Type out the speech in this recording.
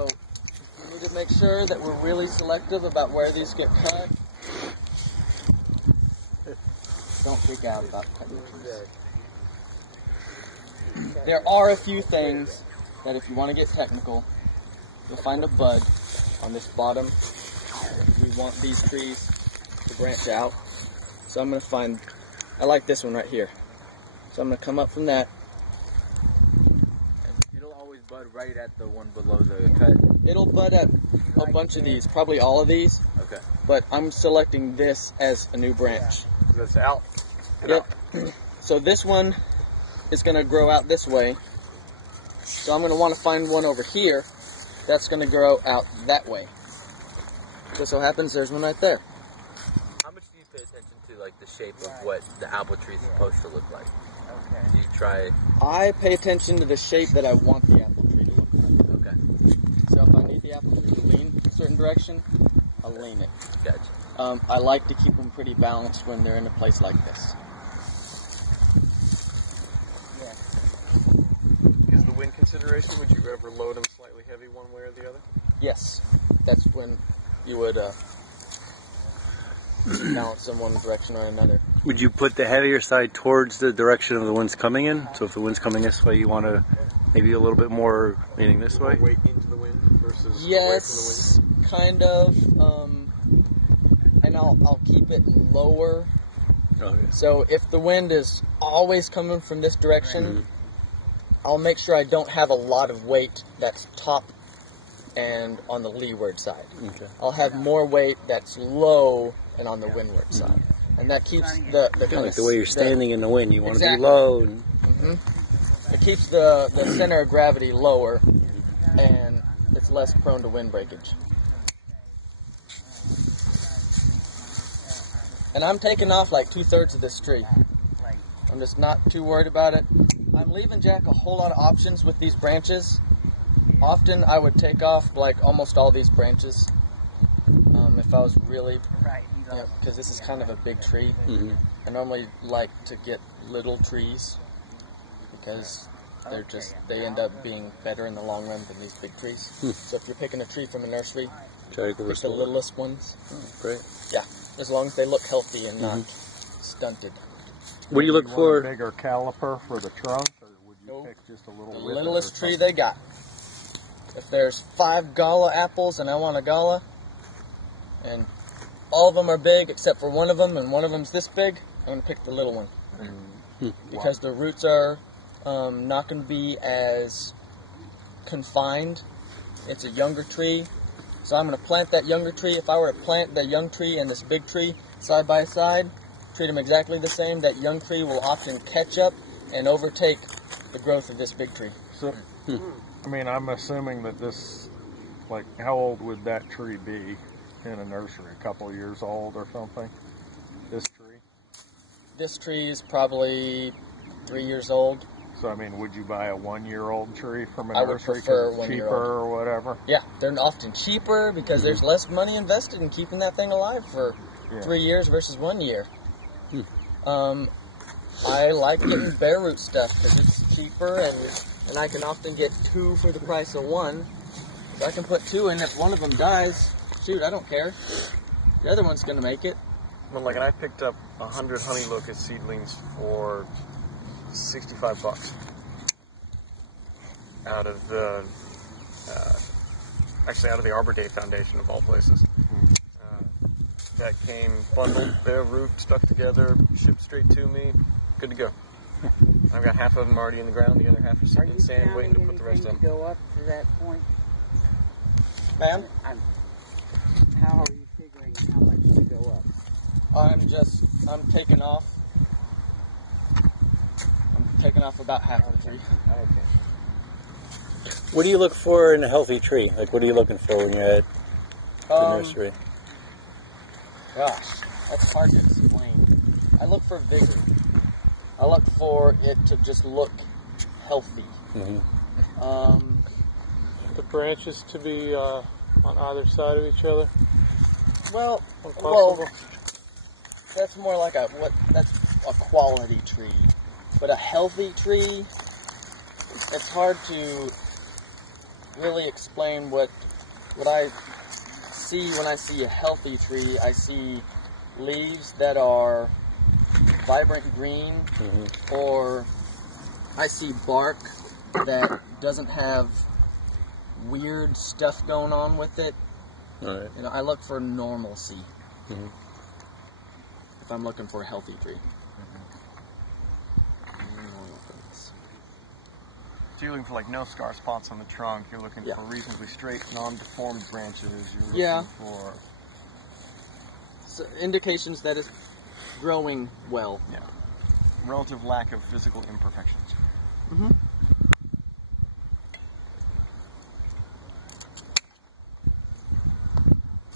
So we need to make sure that we're really selective about where these get cut. Don't freak out about cutting the trees. There are a few things that if you want to get technical, you'll find a bud on this bottom. We want these trees to branch out. So I'm going to find, I like this one right here. So I'm going to come up from that. It'll always bud right at the one below the cut. It'll bud at a bunch of these, probably all of these. Okay. But I'm selecting this as a new branch. So that's out. Yep. So this one is going to grow out this way. So I'm going to want to find one over here that's going to grow out that way. Just so happens there's one right there. How much do you pay attention to like the shape of what the apple tree is supposed to look like? Do you try? I pay attention to the shape that I want the apple tree to look like. Okay. So if I need the apple tree to lean a certain direction, I'll lean it. Gotcha. I like to keep them pretty balanced when they're in a place like this. Is the wind consideration? Would you ever load them slightly heavy one way or the other? Yes, that's when you would balance them one direction or another. Would you put the heavier side towards the direction of the wind's coming in? So if the wind's coming this way, you want to maybe a little bit more leaning this way? Weight into the wind versus yes, away from the wind? kind of. And I'll keep it lower. Oh, yeah. So if the wind is always coming from this direction, I'll make sure I don't have a lot of weight that's top and on the leeward side. Okay. I'll have more weight that's low and on the windward side. And that keeps the Kind of like the way you're standing in the wind, you want to be Exactly. low. And It keeps the center of gravity lower, and it's less prone to wind breakage. And I'm taking off like 2/3 of this tree. I'm just not too worried about it. I'm leaving Jack a whole lot of options with these branches. Often I would take off like almost all these branches if I was really, because this is kind of a big tree. I normally like to get little trees because they end up being better in the long run than these big trees. So if you're picking a tree from a nursery, try to go pick the littlest ones. Great. Yeah, as long as they look healthy and not stunted. What do you look a for? bigger caliper for the trunk, or would you pick just a little The whippet or littlest tree something? they got. If there's 5 gala apples and I want a gala, and all of them are big except for one of them, and one of them's this big, I'm going to pick the little one. Because the roots are not going to be as confined. It's a younger tree, so I'm going to plant that younger tree. If I were to plant the young tree and this big tree side by side, treat them exactly the same, that young tree will often catch up and overtake the growth of this big tree. So, I mean, I'm assuming that this, like, how old would that tree be in a nursery? A couple of years old or something? This tree? This tree is probably 3 years old. So, I mean, would you buy a 1-year-old tree from a I would nursery prefer because it's 1-year-old. cheaper or whatever? Yeah, they're often cheaper because there's less money invested in keeping that thing alive for 3 years versus 1 year. I like getting bare root stuff because it's cheaper and I can often get 2 for the price of 1. So I can put 2 in. If one of them dies, shoot, I don't care. The other one's going to make it. Well, like, and I picked up 100 honey locust seedlings for $65 out of the actually out of the Arbor Day Foundation of all places. That came bundled, bare root, stuck together, shipped straight to me, good to go. I've got half of them already in the ground, the other half are sitting in sand waiting to put the rest of them. Go up to that point? Ma'am? How are you figuring how much to go up? I'm taking off. I'm taking off about half of the tree. Okay. What do you look for in a healthy tree? Like, what are you looking for when you're at the nursery? Gosh, that's hard to explain. I look for vigor. I look for it to just look healthy. The branches to be on either side of each other? Well, that's more like that's a quality tree. But a healthy tree, it's hard to really explain what I see when I see a healthy tree. I see leaves that are vibrant green, or I see bark that doesn't have weird stuff going on with it. All right. You know, I look for normalcy if I'm looking for a healthy tree. So you're looking for like no scar spots on the trunk. You're looking Yeah. for reasonably straight, non-deformed branches. You're looking for So indications that it's growing well. relative lack of physical imperfections. Mm-hmm.